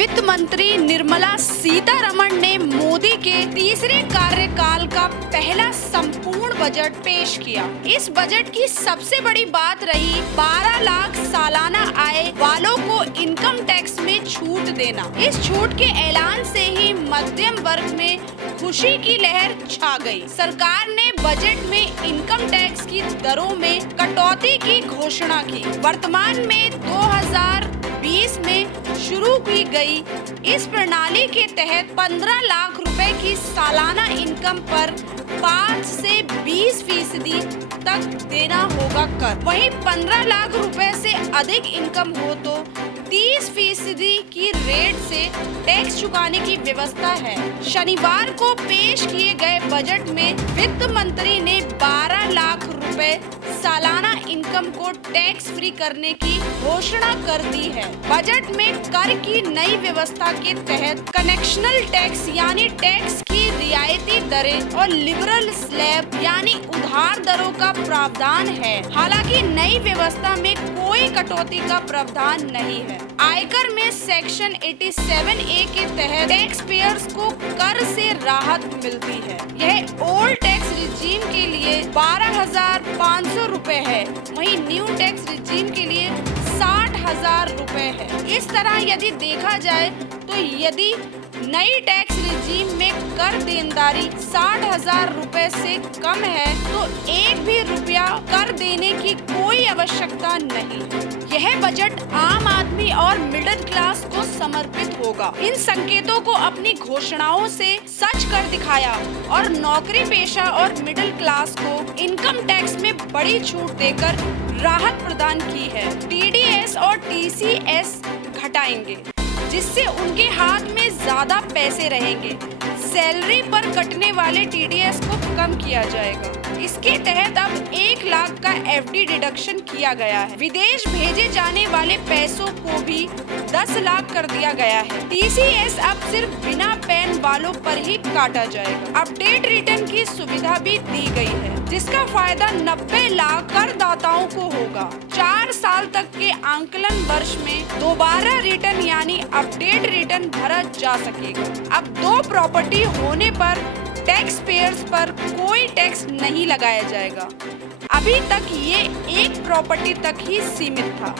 वित्त मंत्री निर्मला सीतारमण ने मोदी के तीसरे कार्यकाल का पहला संपूर्ण बजट पेश किया। इस बजट की सबसे बड़ी बात रही 12 लाख सालाना आय वालों को इनकम टैक्स में छूट देना। इस छूट के ऐलान से ही मध्यम वर्ग में खुशी की लहर छा गई। सरकार ने बजट में इनकम टैक्स की दरों में कटौती की घोषणा की। वर्तमान में 2020 में शुरू की गई इस प्रणाली के तहत 15 लाख रुपए की सालाना इनकम पर 5 से 20% तक देना होगा कर। वहीं 15 लाख रुपए से अधिक इनकम हो तो 30% की रेट से टैक्स चुकाने की व्यवस्था है। शनिवार को पेश किए गए बजट में वित्त मंत्री ने 12 लाख रुपए सालाना इनकम को टैक्स फ्री करने की घोषणा कर दी है। बजट में कर की नई व्यवस्था के तहत कनेक्शनल टैक्स यानी टैक्स की रियायती दरें और लिबरल स्लैब यानी उधार दरों का प्रावधान है। हालांकि नई व्यवस्था में कोई कटौती का प्रावधान नहीं है। आयकर में सेक्शन 87A के तहत टैक्स पेयर्स को कर से राहत मिलती है। यह ओल्ड टैक्स रिजीम के लिए 12,500 रुपए है, वहीं न्यू टैक्स रिजीम के लिए 60,000 रुपए है। इस तरह यदि देखा जाए तो यदि नई टैक्स रिजीम में कर देनदारी 60,000 रुपए से कम है तो एक भी रुपया कर देने की कोई आवश्यकता नहीं है। यह बजट आम आदमी और मिडिल क्लास को समर्पित होगा। इन संकेतों को अपनी घोषणाओं से सच कर दिखाया और नौकरी पेशा और मिडिल क्लास को इनकम टैक्स में बड़ी छूट देकर राहत प्रदान की है। TDS और TCS घटाएंगे जिससे उनके हाथ में ज्यादा पैसे रहेंगे। सैलरी पर कटने वाले TDS को कम किया जाएगा। इसके तहत अब 1 लाख का FD डिडक्शन किया गया है। विदेश भेजे जाने वाले पैसों को भी 10 लाख कर दिया गया है। TCS अब सिर्फ बिना पैन वालों पर ही काटा जाएगा। अपडेट रिटर्न की सुविधा भी दी गई है जिसका फायदा 90 लाख करदाताओं को होगा। 4 साल तक के आंकलन वर्ष में दोबारा रिटर्न यानी अपडेट रिटर्न भरा जा सकेगा। अब 2 प्रॉपर्टी होने पर टैक्स पेयर्स पर कोई टैक्स नहीं लगाया जाएगा। अभी तक ये 1 प्रॉपर्टी तक ही सीमित था।